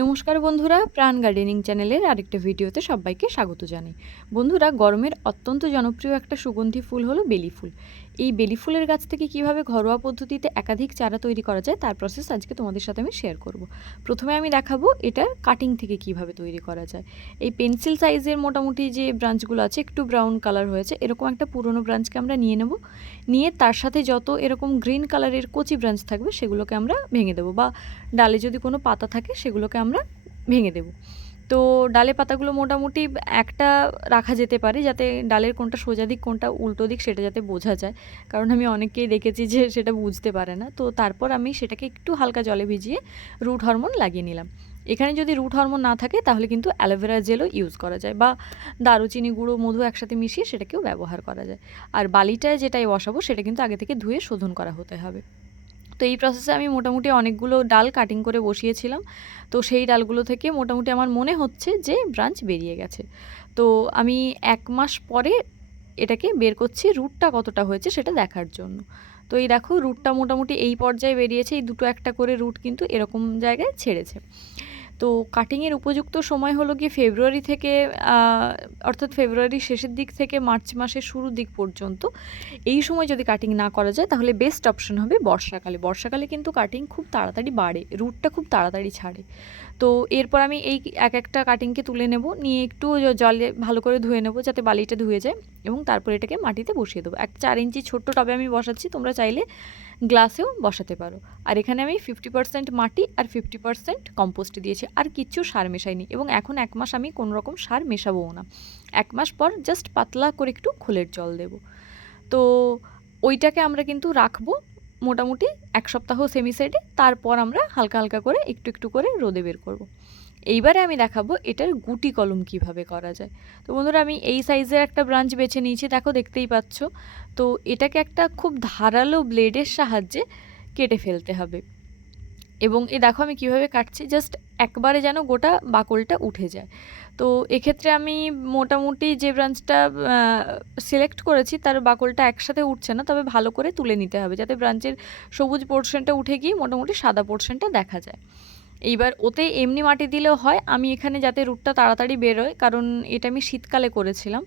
নমস্কার বন্ধুরা, প্রাণ গার্ডেনিং চ্যানেলের আরেকটা ভিডিওতে সবাইকে স্বাগত জানাই। বন্ধুরা, গরমের অত্যন্ত জনপ্রিয় একটা সুগন্ধি ফুল হলো বেলি ফুল। এই বেলি ফুলের গাছ থেকে কিভাবে ঘরোয়া পদ্ধতিতে একাধিক চারা তৈরি করা যায় তার প্রসেস আজকে তোমাদের সাথে আমি শেয়ার করব। প্রথমে আমি দেখাবো এটার কাটিং থেকে কিভাবে তৈরি করা যায়। এই পেন্সিল সাইজের মোটামুটি যে ব্রাঞ্চগুলো আছে, একটু ব্রাউন কালার হয়েছে, এরকম একটা পুরনো ব্রাঞ্চকে আমরা নিয়ে নেব। নিয়ে তার সাথে যত এরকম গ্রিন কালারের কচি ব্রাঞ্চ থাকবে সেগুলোকে আমরা ভেঙে দেবো, বা ডালে যদি কোনো পাতা থাকে সেগুলোকে আমরা ভেঙে দেব। তো ডালে পাতাগুলো মোটামুটি একটা রাখা যেতে পারে, যাতে ডালের কোনটা সোজা দিক কোনটা উল্টো দিক সেটা যাতে বোঝা যায়, কারণ আমি অনেককেই দেখেছি যে সেটা বুঝতে পারে না। তো তারপর আমি সেটাকে একটু হালকা জলে ভিজিয়ে রুট হরমোন লাগিয়ে নিলাম। এখানে যদি রুট হরমোন না থাকে তাহলে কিন্তু অ্যালোভেরা জেলও ইউজ করা যায়, বা দারুচিনি গুঁড়ো মধু একসাথে মিশিয়ে সেটাকেও ব্যবহার করা যায়। আর বালিটায় যেটাই বসাবো সেটা কিন্তু আগে থেকে ধুয়ে শোধন করা হতে হবে। তো এই প্রসেসে আমি মোটামুটি অনেকগুলো ডাল কাটিং করে বসিয়েছিলাম। তো সেই ডালগুলো থেকে মোটামুটি আমার মনে হচ্ছে যে ব্রাঞ্চ বেরিয়ে গেছে। তো আমি 1 মাস পরে এটাকে বের করছি রুটটা কতটা হয়েছে সেটা দেখার জন্য। তো এই দেখো, রুটটা মোটামুটি এই পর্যায়ে বেরিয়েছে। এই দুটো একটা করে রুট কিন্তু এরকম জায়গায় ছেড়েছে। তো কাটিংয়ের উপযুক্ত সময় হলো গিয়ে ফেব্রুয়ারি থেকে, অর্থাৎ ফেব্রুয়ারির শেষের দিক থেকে মার্চ মাসের শুরুর দিক পর্যন্ত। এই সময় যদি কাটিং না করা যায় তাহলে বেস্ট অপশন হবে বর্ষাকালে। বর্ষাকালে কিন্তু কাটিং খুব তাড়াতাড়ি বাড়ে, রুটটা খুব তাড়াতাড়ি ছাড়ে। তো এরপর আমি এই এক একটা কাটিংকে তুলে নেব, নিয়ে একটু জলে ভালো করে ধুয়ে নেব যাতে বালিটা ধুয়ে যায়, এবং তারপর এটাকে মাটিতে বসিয়ে দেবো। একটা 4 ইঞ্চি ছোট্ট টবে আমি বসাচ্ছি, তোমরা চাইলে গ্লাসেও বসাতে পারো। আর এখানে আমি 50% মাটি আর 50% কম্পোস্ট দিয়েছি, আর কিচ্ছু সার মেশাইনি। এবং এখন 1 মাস আমি কোনো রকম সার মেশাবোও না। 1 মাস পর জাস্ট পাতলা করে একটু খোলের জল দেব। তো ওইটাকে আমরা কিন্তু রাখবো মোটামুটি 1 সপ্তাহ সেমি সাইডে। তারপর আমরা হালকা হালকা করে একটু একটু করে রোদে বের করব। এইবারে আমি দেখাবো এটার গুটি কলম কিভাবে করা যায়। তো বন্ধুরা, আমি এই সাইজের একটা ব্রাঞ্চ বেছে নিয়েছি, দেখো দেখতেই পাচ্ছ। তো এটাকে একটা খুব ধারালো ব্লেডের সাহায্যে কেটে ফেলতে হবে। এবং এই দেখো আমি কিভাবে কাটছি, জাস্ট একবারে যেন গোটা বাকলটা উঠে যায়। তো এক্ষেত্রে আমি মোটামুটি যে ব্রাঞ্চটা সিলেক্ট করেছি তার বাকলটা একসাথে উঠছে না, তবে ভালো করে তুলে নিতে হবে যাতে ব্রাঞ্চের সবুজ পোর্শনটা উঠে গিয়ে মোটামুটি সাদা পোর্শনটা দেখা যায়। এইবার ওতে এমনি মাটি দিলেও হয়, আমি এখানে যাতে রুটটা তাড়াতাড়ি বেরোয়, কারণ এটা আমি শীতকালে করেছিলাম,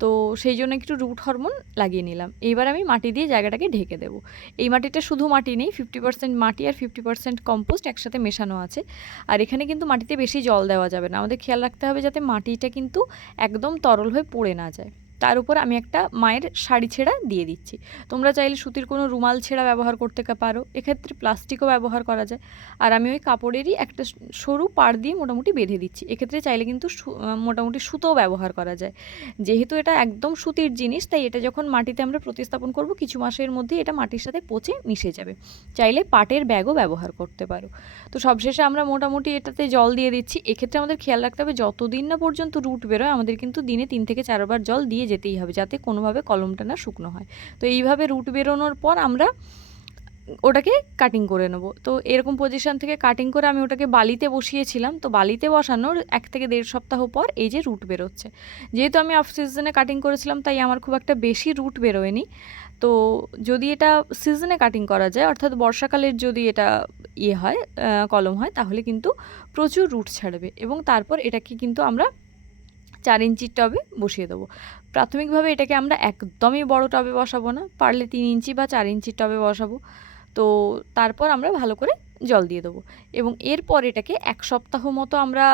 তো সেই জন্য একটু রুট হরমোন লাগিয়ে নিলাম। এইবার আমি মাটি দিয়ে জায়গাটাকে ঢেকে দেবো। এই মাটিটা শুধু মাটি নেই, 50% মাটি আর 50% কম্পোস্ট একসাথে মেশানো আছে। আর এখানে কিন্তু মাটিতে বেশি জল দেওয়া যাবে না, আমাদের খেয়াল রাখতে হবে যাতে মাটিটা কিন্তু একদম তরল হয়ে পড়ে না যায়। তার উপর আমি একটা মায়ের শাড়ি ছেঁড়া দিয়ে দিচ্ছি। তোমরা চাইলে সুতির কোনো রুমাল ছেঁড়া ব্যবহার করতে পারো, এক্ষেত্রে প্লাস্টিকও ব্যবহার করা যায়। আর আমি ওই কাপড়েরই একটা সরু পাড় দিয়ে মোটামুটি বেঁধে দিচ্ছি। এক্ষেত্রে চাইলে কিন্তু মোটামুটি সুতোও ব্যবহার করা যায়। যেহেতু এটা একদম সুতির জিনিস, তাই এটা যখন মাটিতে আমরা প্রতিস্থাপন করব কিছু মাসের মধ্যেই এটা মাটির সাথে পচে মিশে যাবে। চাইলে পাটের ব্যাগও ব্যবহার করতে পারো। তো সবশেষে আমরা মোটামুটি এটাতে জল দিয়ে দিচ্ছি। এক্ষেত্রে আমাদের খেয়াল রাখতে হবে যতদিন না পর্যন্ত রুট বেরোয় আমাদের কিন্তু দিনে 3 থেকে 4 বার জল দিয়ে যেতেই হবে, যাতে কোনোভাবে কলমটা না শুকনো হয়। তো এইভাবে রুট বেরোনোর পর আমরা ওটাকে কাটিং করে নেব। তো এরকম পজিশন থেকে কাটিং করে আমি ওটাকে বালিতে বসিয়েছিলাম। তো বালিতে বসানোর 1 থেকে 1.5 সপ্তাহ পর এই যে রুট বেরোচ্ছে। যেহেতু আমি অফ সিজনে কাটিং করেছিলাম তাই আমার খুব একটা বেশি রুট বেরোয়নি। তো যদি এটা সিজনে কাটিং করা যায়, অর্থাৎ বর্ষাকালের যদি এটা হয়, কলম হয়, তাহলে কিন্তু প্রচুর রুট ছাড়বে। এবং তারপর এটাকে কিন্তু আমরা 4 ইঞ্চির টবে বসিয়ে দেবো। প্রাথমিকভাবে এটাকে আমরা একদমই বড় টবে বসাবো না, পারলে 3 ইঞ্চি বা 4 ইঞ্চির টবে বসাবো। তো তারপর আমরা ভালো করে জল দিয়ে দেবো, এবং এরপর এটাকে 1 সপ্তাহ মতো আমরা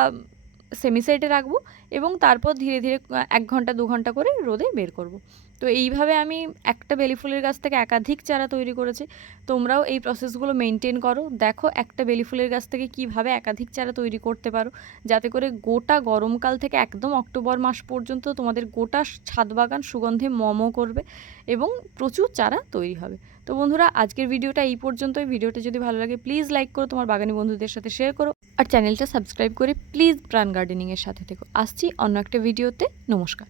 সেমিসাইডে রাখবো, এবং তারপর ধীরে ধীরে 1 ঘন্টা 2 ঘন্টা করে রোদে বের করব। তো এইভাবে আমি একটা বেলি ফুলের গাছ থেকে একাধিক চারা তৈরি করেছি। তোমরাও এই প্রসেসগুলো মেনটেন করো, দেখো একটা বেলি ফুলের গাছ থেকে কিভাবে একাধিক চারা তৈরি করতে পারো, যাতে করে গোটা গরমকাল থেকে একদম অক্টোবর মাস পর্যন্ত তোমাদের গোটা ছাদ বাগান সুগন্ধে মম করবে এবং প্রচুর চারা তৈরি হবে। তো বন্ধুরা, আজকের ভিডিওটা এই পর্যন্তই। ভিডিওটা যদি ভালো লাগে প্লিজ লাইক করো, তোমার বাগানি বন্ধুদের সাথে শেয়ার করো, আর চ্যানেলটা সাবস্ক্রাইব করে প্লিজ প্রাণ গার্ডেনিংয়ের সাথে থেকো। আসছি অন্য একটা ভিডিওতে। নমস্কার।